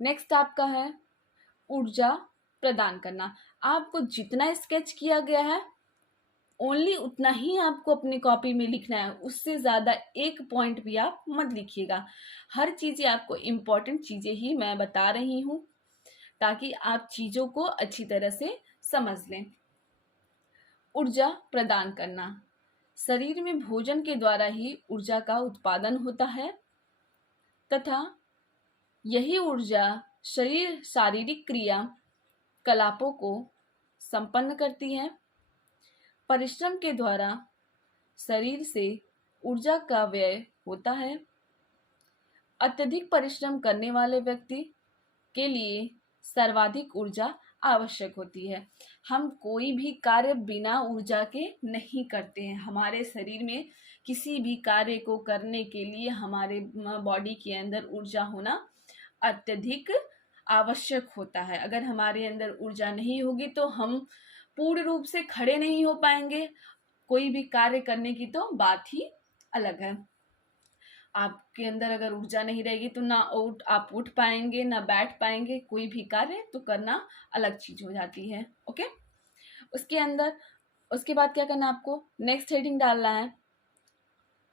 Next आपका है ऊर्जा प्रदान करना। आपको जितना स्केच किया गया है ओनली उतना ही आपको अपनी कॉपी में लिखना है, उससे ज़्यादा एक पॉइंट भी आप मत लिखिएगा। हर चीज़ें आपको इम्पॉर्टेंट चीज़ें ही मैं बता रही हूँ ताकि आप चीज़ों को अच्छी तरह से समझ लें। ऊर्जा प्रदान करना, शरीर में भोजन के द्वारा ही ऊर्जा का उत्पादन होता है तथा यही ऊर्जा शरीर शारीरिक क्रिया कलापों को संपन्न करती है। परिश्रम के द्वारा शरीर से ऊर्जा का व्यय होता है। अत्यधिक परिश्रम करने वाले व्यक्ति के लिए सर्वाधिक ऊर्जा आवश्यक होती है। हम कोई भी कार्य बिना ऊर्जा के नहीं करते हैं। हमारे शरीर में किसी भी कार्य को करने के लिए हमारे बॉडी के अंदर ऊर्जा होना अत्यधिक आवश्यक होता है। अगर हमारे अंदर ऊर्जा नहीं होगी तो हम पूर्ण रूप से खड़े नहीं हो पाएंगे। कोई भी कार्य करने की तो बात ही अलग है। आपके अंदर अगर ऊर्जा नहीं रहेगी तो ना आप उठ पाएंगे ना बैठ पाएंगे, कोई भी कार्य तो करना अलग चीज हो जाती है। ओके, उसके बाद क्या करना आपको, नेक्स्ट हेडिंग डालना है।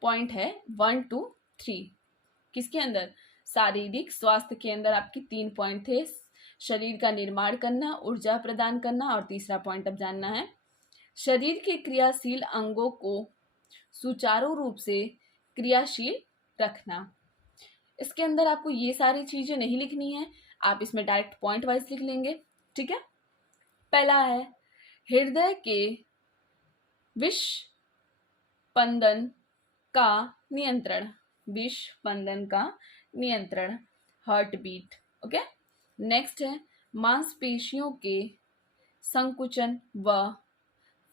पॉइंट है 1 2 3। किसके अंदर, शारीरिक स्वास्थ्य के अंदर आपके 3 पॉइंट थे। शरीर का निर्माण करना, ऊर्जा प्रदान करना और तीसरा पॉइंट अब जानना है शरीर के क्रियाशील अंगों को सुचारू रूप से क्रियाशील रखना। इसके अंदर आपको ये सारी चीजें नहीं लिखनी है, आप इसमें डायरेक्ट पॉइंट वाइज लिख लेंगे। ठीक है, पहला है हृदय के विस्पंदन का नियंत्रण, विस्पंदन का नियंत्रण, हार्ट बीट। ओके, नेक्स्ट है मांसपेशियों के संकुचन व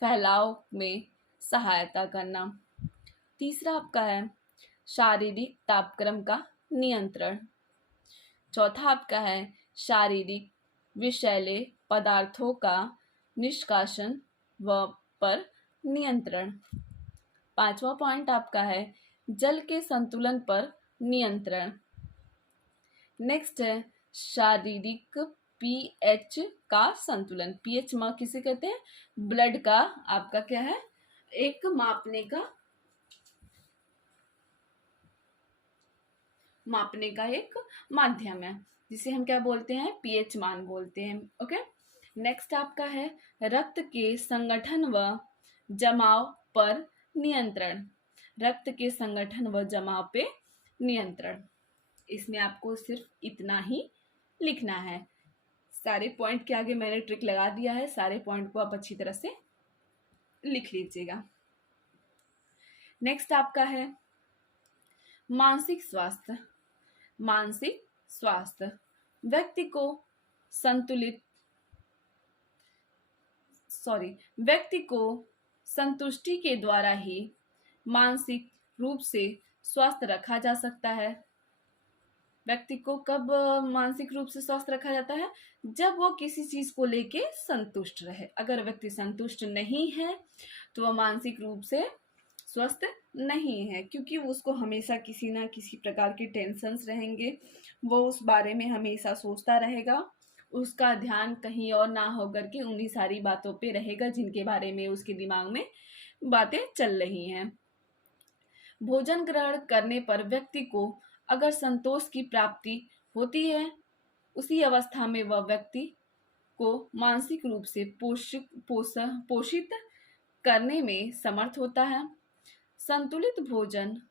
फैलाव में सहायता करना। तीसरा आपका है शारीरिक तापक्रम का नियंत्रण। चौथा आपका है शारीरिक विषैले पदार्थों का निष्कासन व पर नियंत्रण। पांचवा पॉइंट आपका है जल के संतुलन पर नियंत्रण। नेक्स्ट है शारीरिक पीएच का संतुलन। पीएच किसे कहते हैं, ब्लड का आपका क्या है, एक मापने का एक माध्यम है जिसे हम क्या बोलते हैं, पीएच मान बोलते हैं। ओके, नेक्स्ट आपका है रक्त के संगठन व जमाव पर नियंत्रण। रक्त के संगठन व जमाव पे नियंत्रण, इसमें आपको सिर्फ इतना ही लिखना है। सारे पॉइंट के आगे मैंने ट्रिक लगा दिया है, सारे पॉइंट को आप अच्छी तरह से लिख लीजिएगा। नेक्स्ट आपका है मानसिक स्वास्थ्य। मानसिक स्वास्थ्य व्यक्ति को संतुष्टि के द्वारा ही मानसिक रूप से स्वस्थ रखा जा सकता है। व्यक्ति को कब मानसिक रूप से स्वस्थ रखा जाता है, जब वो किसी चीज को लेके संतुष्ट रहे। अगर व्यक्ति संतुष्ट नहीं है तो वह मानसिक रूप से स्वस्थ नहीं है, क्योंकि उसको हमेशा किसी ना किसी प्रकार के टेंशन्स रहेंगे। वो उस बारे में हमेशा सोचता रहेगा, उसका ध्यान कहीं और ना होकर के उन्हीं सारी बातों पे रहेगा जिनके बारे में उसके दिमाग में बातें चल रही हैं। भोजन ग्रहण करने पर व्यक्ति को अगर संतोष की प्राप्ति होती है, उसी अवस्था में वह व्यक्ति को मानसिक रूप से पोषित करने में समर्थ होता है। संतुलित भोजन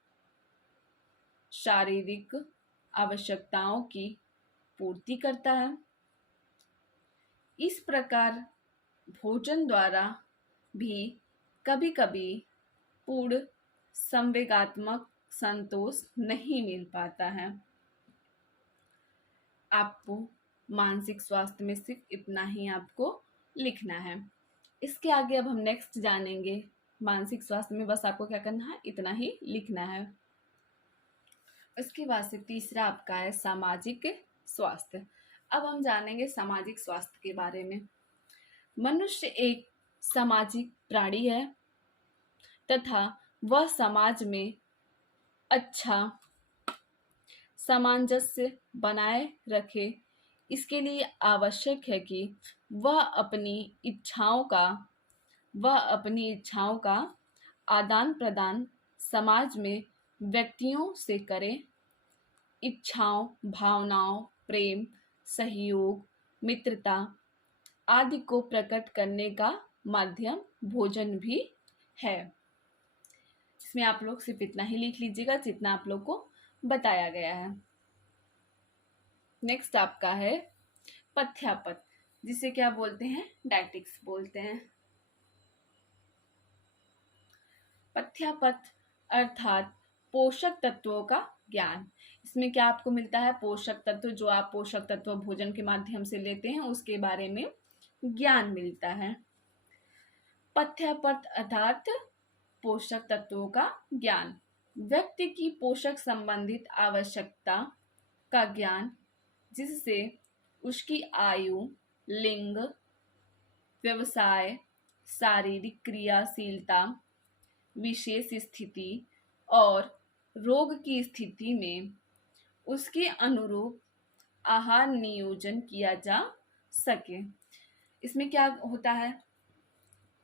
शारीरिक आवश्यकताओं की पूर्ति करता है। इस प्रकार भोजन द्वारा भी कभी कभी पूर्ण संवेगात्मक संतोष नहीं मिल पाता है। आपको मानसिक स्वास्थ्य में सिर्फ इतना ही आपको लिखना है। इसके आगे अब हम नेक्स्ट जानेंगे। मानसिक स्वास्थ्य में बस आपको क्या करना है, इतना ही लिखना है। इसके बाद से तीसरा आपका है सामाजिक स्वास्थ्य। अब हम जानेंगे सामाजिक स्वास्थ्य के बारे में। मनुष्य एक सामाजिक प्राणी है तथा वह समाज में अच्छा सामंजस्य बनाए रखे इसके लिए आवश्यक है कि वह अपनी इच्छाओं का आदान प्रदान समाज में व्यक्तियों से करे। इच्छाओं, भावनाओं, प्रेम, सहयोग, मित्रता आदि को प्रकट करने का माध्यम भोजन भी है। इसमें आप लोग सिर्फ इतना ही लिख लीजिएगा जितना आप लोग को बताया गया है। नेक्स्ट आपका है पथ्यापद, जिसे क्या बोलते हैं, डायटिक्स बोलते हैं। पथ्यापद अर्थात पोषक तत्वों का ज्ञान। इसमें क्या आपको मिलता है, पोषक तत्व, जो आप पोषक तत्व भोजन के माध्यम से लेते हैं उसके बारे में ज्ञान मिलता है। पथ्यापद अर्थात पोषक तत्वों का ज्ञान, व्यक्ति की पोषक संबंधित आवश्यकता का ज्ञान, जिससे उसकी आयु, लिंग, व्यवसाय, शारीरिक क्रियाशीलता, विशेष स्थिति और रोग की स्थिति में उसके अनुरूप आहार नियोजन किया जा सके। इसमें क्या होता है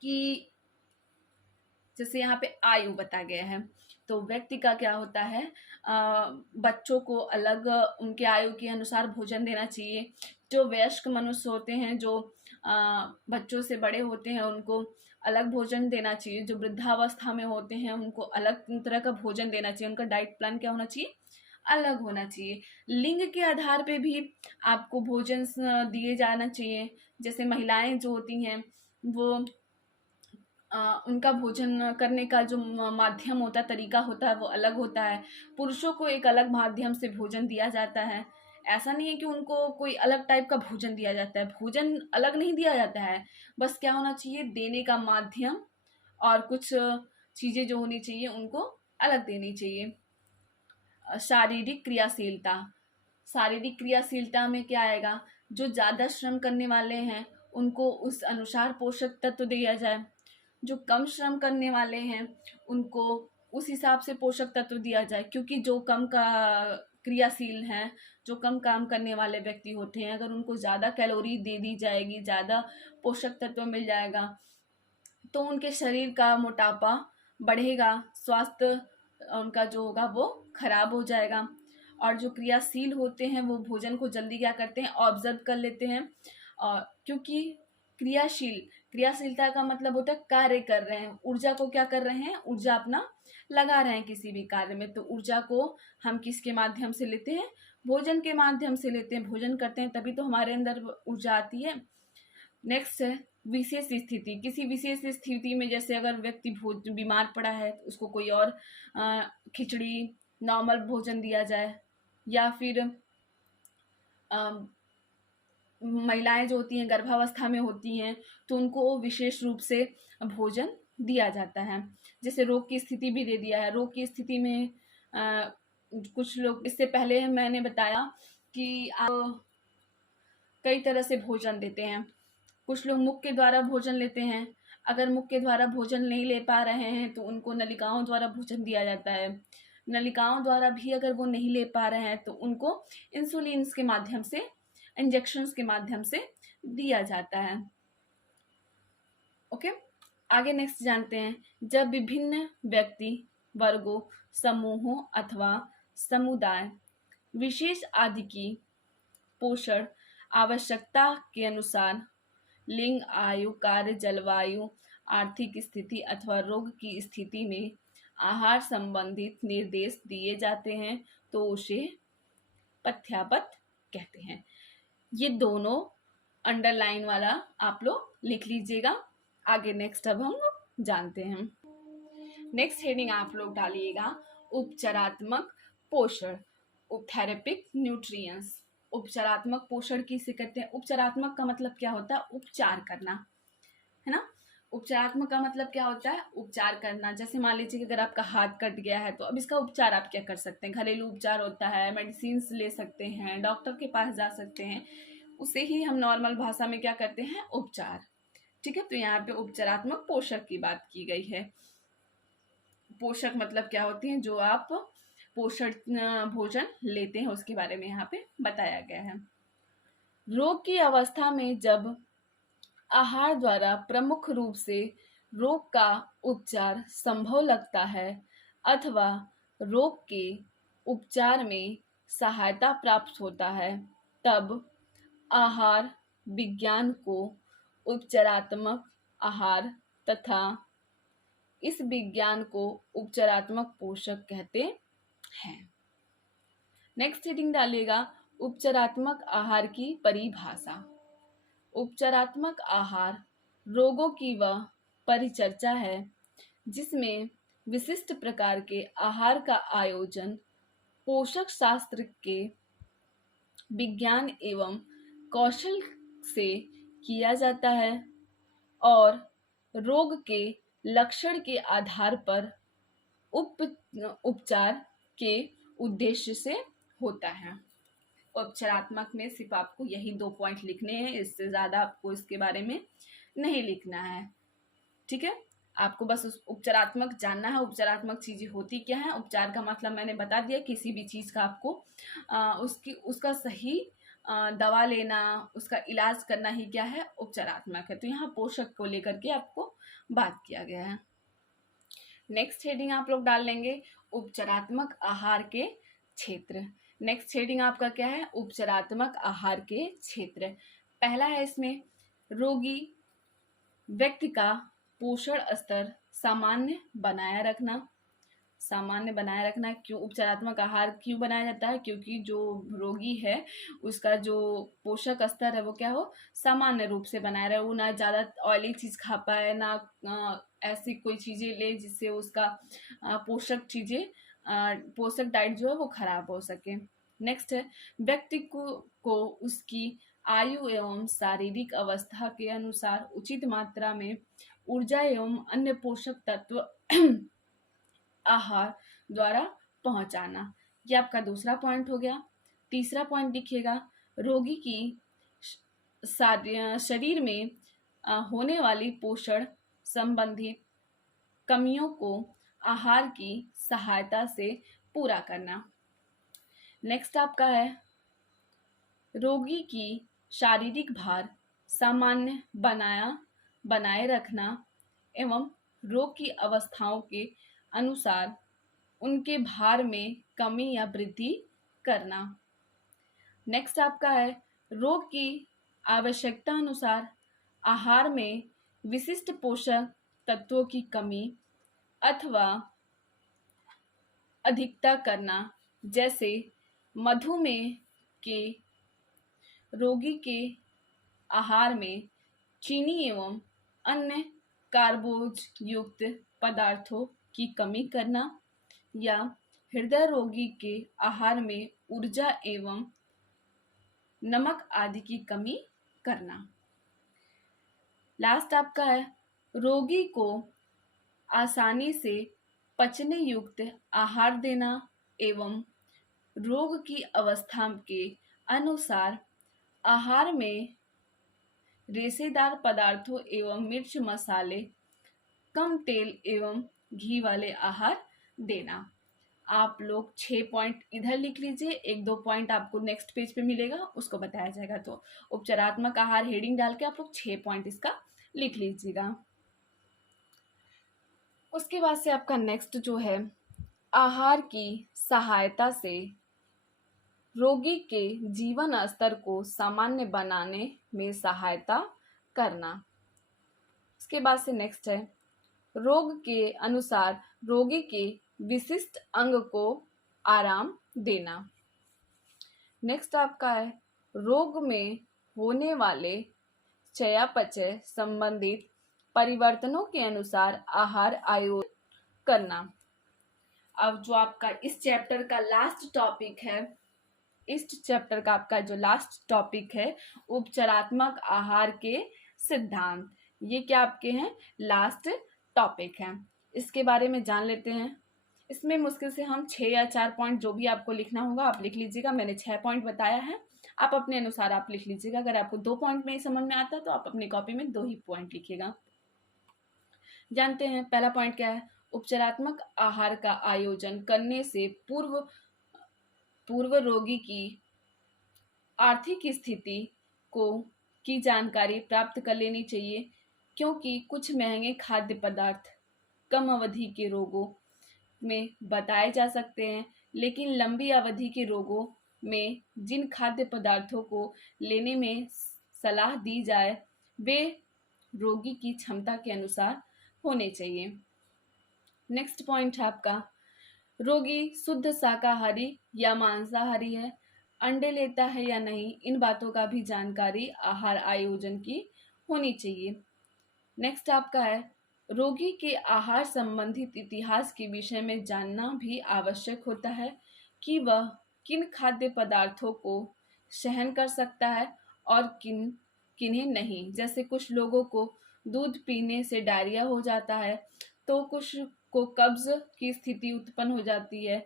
कि जैसे यहाँ पे आयु बता गया है, तो व्यक्ति का क्या होता है, बच्चों को अलग उनके आयु के अनुसार भोजन देना चाहिए। जो वयस्क मनुष्य होते हैं, जो बच्चों से बड़े होते हैं, उनको अलग भोजन देना चाहिए। जो वृद्धावस्था में होते हैं उनको अलग तरह का भोजन देना चाहिए। उनका डाइट प्लान क्या होना चाहिए, अलग होना चाहिए। लिंग के आधार पे भी आपको भोजन दिए जाना चाहिए। जैसे महिलाएं जो होती हैं वो उनका भोजन करने का जो माध्यम होता है, तरीका होता है, वो अलग होता है। पुरुषों को एक अलग माध्यम से भोजन दिया जाता है। ऐसा नहीं है कि उनको कोई अलग टाइप का भोजन दिया जाता है, भोजन अलग नहीं दिया जाता है। बस क्या होना चाहिए, देने का माध्यम और कुछ चीज़ें जो होनी चाहिए उनको अलग देनी चाहिए। शारीरिक क्रियाशीलता, शारीरिक क्रियाशीलता में क्या आएगा, जो ज़्यादा श्रम करने वाले हैं उनको उस अनुसार पोषक तत्व दिया जाए। जो कम श्रम करने वाले हैं उनको उस हिसाब से पोषक तत्व दिया जाए, क्योंकि जो कम का क्रियाशील हैं, जो कम काम करने वाले व्यक्ति होते हैं, अगर उनको ज़्यादा कैलोरी दे दी जाएगी, ज़्यादा पोषक तत्व मिल जाएगा, तो उनके शरीर का मोटापा बढ़ेगा, स्वास्थ्य उनका जो होगा वो खराब हो जाएगा। और जो क्रियाशील होते हैं वो भोजन को जल्दी क्या करते हैं, ऑब्जर्व कर लेते हैं। और क्योंकि क्रियाशीलता का मतलब होता है कार्य कर रहे हैं, ऊर्जा को क्या कर रहे हैं, ऊर्जा अपना लगा रहे हैं किसी भी कार्य में। तो ऊर्जा को हम किसके माध्यम से लेते हैं, भोजन के माध्यम से लेते हैं। भोजन करते हैं तभी तो हमारे अंदर ऊर्जा आती है। नेक्स्ट है विशेष स्थिति। किसी विशेष स्थिति में, जैसे अगर व्यक्ति बीमार पड़ा है तो उसको कोई और खिचड़ी, नॉर्मल भोजन दिया जाए, या फिर महिलाएं जो होती हैं गर्भावस्था में होती हैं तो उनको विशेष रूप से भोजन दिया जाता है। जैसे रोग की स्थिति भी दे दिया है। रोग की स्थिति में कुछ लोग, इससे पहले मैंने बताया कि आप कई तरह से भोजन देते हैं। कुछ लोग मुख के द्वारा भोजन लेते हैं। अगर मुख के द्वारा भोजन नहीं ले पा रहे हैं तो उनको नलिकाओं द्वारा भोजन दिया जाता है। नलिकाओं द्वारा भी अगर वो नहीं ले पा रहे हैं तो उनको इंसुलिन के माध्यम से, इंजेक्शंस के माध्यम से दिया जाता है। ओके, आगे नेक्स्ट जानते हैं। जब विभिन्न व्यक्ति वर्गों, समूहों अथवा समुदाय विशेष आदि की पोषण आवश्यकता के अनुसार लिंग, आयु, कार्य, जलवायु, आर्थिक स्थिति अथवा रोग की स्थिति में आहार संबंधित निर्देश दिए जाते हैं तो उसे पथ्यापद कहते हैं। ये दोनों अंडरलाइन वाला आप लोग लिख लीजिएगा। आगे नेक्स्ट अब हम जानते हैं। नेक्स्ट हेडिंग आप लोग डालिएगा उपचारात्मक पोषण, थेरेपिक न्यूट्रिएंट्स। उपचारात्मक पोषण किसे कहते हैं? उपचारात्मक का मतलब क्या होता है? उपचार करना, है ना। उपचारात्मक का मतलब क्या होता है? उपचार करना। जैसे मान लीजिए कि अगर आपका हाथ कट गया है तो अब इसका उपचार आप क्या कर सकते हैं? घरेलू उपचार होता है, मेडिसिन ले सकते हैं, डॉक्टर के पास जा सकते हैं। उसे ही हम नॉर्मल भाषा में क्या करते हैं? उपचार। ठीक है, तो यहाँ पे उपचारात्मक पोषक की बात की गई है। पोषक मतलब क्या होती हैं? जो आप पोषण भोजन लेते हैं उसके बारे में यहाँ पे बताया गया है। रोग की अवस्था में जब आहार द्वारा प्रमुख रूप से रोग का उपचार संभव लगता है अथवा रोग के उपचार में सहायता प्राप्त होता है, तब आहार विज्ञान को उपचारात्मक आहार तथा इस विज्ञान को उपचारात्मक पोषक कहते हैं। नेक्स्ट हेडिंग डालिएगा, उपचारात्मक आहार की परिभाषा। उपचारात्मक आहार रोगों की वह परिचर्चा है जिसमें विशिष्ट प्रकार के आहार का आयोजन पोषक शास्त्र के विज्ञान एवं कौशल से किया जाता है और रोग के लक्षण के आधार पर उपचार के उद्देश्य से होता है। उपचारात्मक में सिर्फ आपको यही 2 पॉइंट लिखने हैं, इससे ज़्यादा आपको इसके बारे में नहीं लिखना है। ठीक है, आपको बस उस उपचारात्मक जानना है, उपचारात्मक चीज़ें होती क्या है। उपचार का मतलब मैंने बता दिया, किसी भी चीज़ का आपको उसका सही दवा लेना, उसका इलाज करना ही क्या है, उपचारात्मक है। तो यहाँ पोषक को लेकर के आपको बात किया गया है। नेक्स्ट हेडिंग आप लोग डाल लेंगे, उपचारात्मक आहार के क्षेत्र। नेक्स्ट हेडिंग आपका क्या है, उपचारात्मक आहार के क्षेत्र। पहला है इसमें रोगी व्यक्ति का पोषण स्तर सामान्य बनाए रखना। सामान्य बनाए रखना क्यों उपचारात्मक आहार क्यों बनाया जाता है, क्योंकि जो रोगी है उसका जो पोषक स्तर है वो क्या हो, सामान्य रूप से बनाए रहे। वो ना ज़्यादा ऑयली चीज़ खा पाए, ना ऐसी कोई चीज़ें ले जिससे उसका पोषक डाइट जो है वो खराब हो सके। नेक्स्ट है व्यक्ति को उसकी आयु एवं शारीरिक अवस्था के अनुसार उचित मात्रा में ऊर्जा एवं अन्य पोषक तत्व आहार द्वारा पहुंचाना। ये आपका दूसरा पॉइंट हो गया। तीसरा पॉइंट लिखिएगा, रोगी की शरीर में होने वाली पोषण संबंधित कमियों को आहार की सहायता से पूरा करना। नेक्स्ट आपका है रोगी की शारीरिक भार सामान्य बनाए रखना एवं रोग की अवस्थाओं के अनुसार उनके भार में कमी या वृद्धि करना। नेक्स्ट आपका है रोग की आवश्यकता अनुसार आहार में विशिष्ट पोषक तत्वों की कमी अथवा अधिकता करना, जैसे मधुमेह के रोगी के आहार में चीनी एवं अन्य कार्बोज युक्त पदार्थों की कमी करना या हृदय रोगी के आहार में ऊर्जा एवं नमक आदि की कमी करना। लास्ट आपका है रोगी को आसानी से पचने युक्त आहार देना एवं रोग की अवस्था के अनुसार आहार में रेशेदार पदार्थों एवं मिर्च मसाले, कम तेल एवं घी वाले आहार देना। आप लोग 6 पॉइंट इधर लिख लीजिए, 1-2 पॉइंट आपको नेक्स्ट पेज पे मिलेगा, उसको बताया जाएगा। तो उपचारात्मक आहार हेडिंग डाल के आप लोग 6 पॉइंट इसका लिख लीजिएगा। उसके बाद से आपका नेक्स्ट जो है आहार की सहायता से रोगी के जीवन स्तर को सामान्य बनाने में सहायता करना। उसके बाद से नेक्स्ट है रोग के अनुसार रोगी के विशिष्ट अंग को आराम देना। नेक्स्ट आपका है रोग में होने वाले चयापचय संबंधित परिवर्तनों के अनुसार आहार आयोजन करना। अब जो आपका इस चैप्टर का लास्ट टॉपिक है, इस चैप्टर का आपका जो लास्ट टॉपिक है उपचारात्मक आहार के सिद्धांत, ये क्या आपके हैं लास्ट टॉपिक है। इसके बारे में जान लेते हैं। इसमें मुश्किल से हम 6 या 4 पॉइंट जो भी आपको लिखना होगा आप लिख लीजिएगा। मैंने 6 पॉइंट बताया है, आप अपने अनुसार आप लिख लीजिएगा। अगर आपको 2 पॉइंट में समझ में आता है तो आप अपनी कॉपी में 2 ही पॉइंट लिखिएगा। जानते हैं पहला पॉइंट क्या है, उपचारात्मक आहार का आयोजन करने से पूर्व रोगी की आर्थिक स्थिति को की जानकारी प्राप्त कर लेनी चाहिए, क्योंकि कुछ महंगे खाद्य पदार्थ कम अवधि के रोगों में बताए जा सकते हैं, लेकिन लंबी अवधि के रोगों में जिन खाद्य पदार्थों को लेने में सलाह दी जाए वे रोगी की क्षमता के अनुसार होने चाहिए। नेक्स्ट पॉइंट है आपका, रोगी शुद्ध शाकाहारी या मांसाहारी है, अंडे लेता है या नहीं, इन बातों का भी जानकारी आहार आयोजन की होनी चाहिए। नेक्स्ट आपका है, रोगी के आहार संबंधित इतिहास के विषय में जानना भी आवश्यक होता है कि वह किन खाद्य पदार्थों को सहन कर सकता है और किन्हें नहीं। जैसे कुछ लोगों को दूध पीने से डायरिया हो जाता है, तो कुछ को कब्ज की स्थिति उत्पन्न हो जाती है।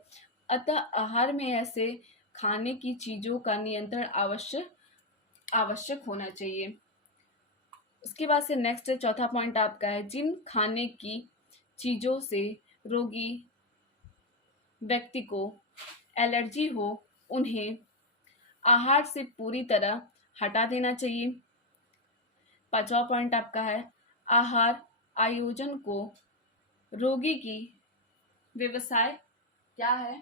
अतः आहार में ऐसे खाने की चीजों का नियंत्रण आवश्यक होना चाहिए। उसके बाद से नेक्स्ट चौथा पॉइंट आपका है, जिन खाने की चीजों से रोगी व्यक्ति को एलर्जी हो उन्हें आहार से पूरी तरह हटा देना चाहिए। पांचवा पॉइंट आपका है, आहार आयोजन को रोगी की व्यवसाय क्या है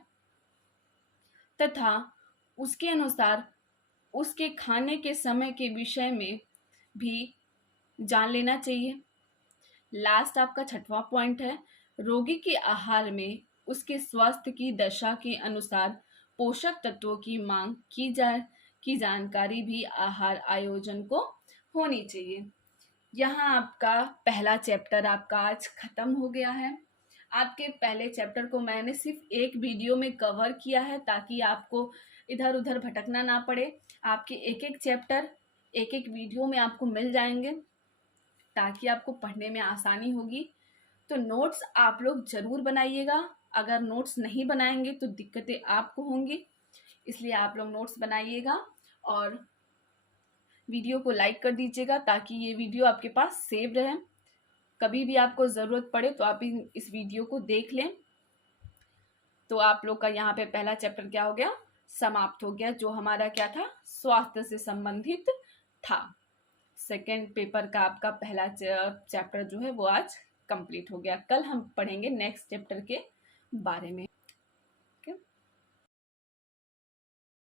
तथा उसके अनुसार उसके खाने के समय के विषय में भी जान लेना चाहिए। लास्ट आपका छठवां पॉइंट है, रोगी के आहार में उसके स्वास्थ्य की दशा के अनुसार पोषक तत्वों की मांग की जानकारी भी आहार आयोजन को होनी चाहिए। यहाँ आपका पहला चैप्टर आपका आज खत्म हो गया है। आपके पहले चैप्टर को मैंने सिर्फ एक वीडियो में कवर किया है ताकि आपको इधर उधर भटकना ना पड़े। आपके एक एक चैप्टर एक एक वीडियो में आपको मिल जाएंगे ताकि आपको पढ़ने में आसानी होगी। तो नोट्स आप लोग ज़रूर बनाइएगा, अगर नोट्स नहीं बनाएंगे तो दिक्कतें आपको होंगी, इसलिए आप लोग नोट्स बनाइएगा और वीडियो को लाइक कर दीजिएगा ताकि ये वीडियो आपके पास सेव रहे। कभी भी आपको ज़रूरत पड़े तो आप इस वीडियो को देख लें। तो आप लोग का यहाँ पे पहला चैप्टर क्या हो गया, समाप्त हो गया, जो हमारा क्या था, स्वास्थ्य से संबंधित था। सेकेंड पेपर का आपका पहला चैप्टर जो है वो आज कंप्लीट हो गया। कल हम पढ़ेंगे नेक्स्ट चैप्टर के बारे में।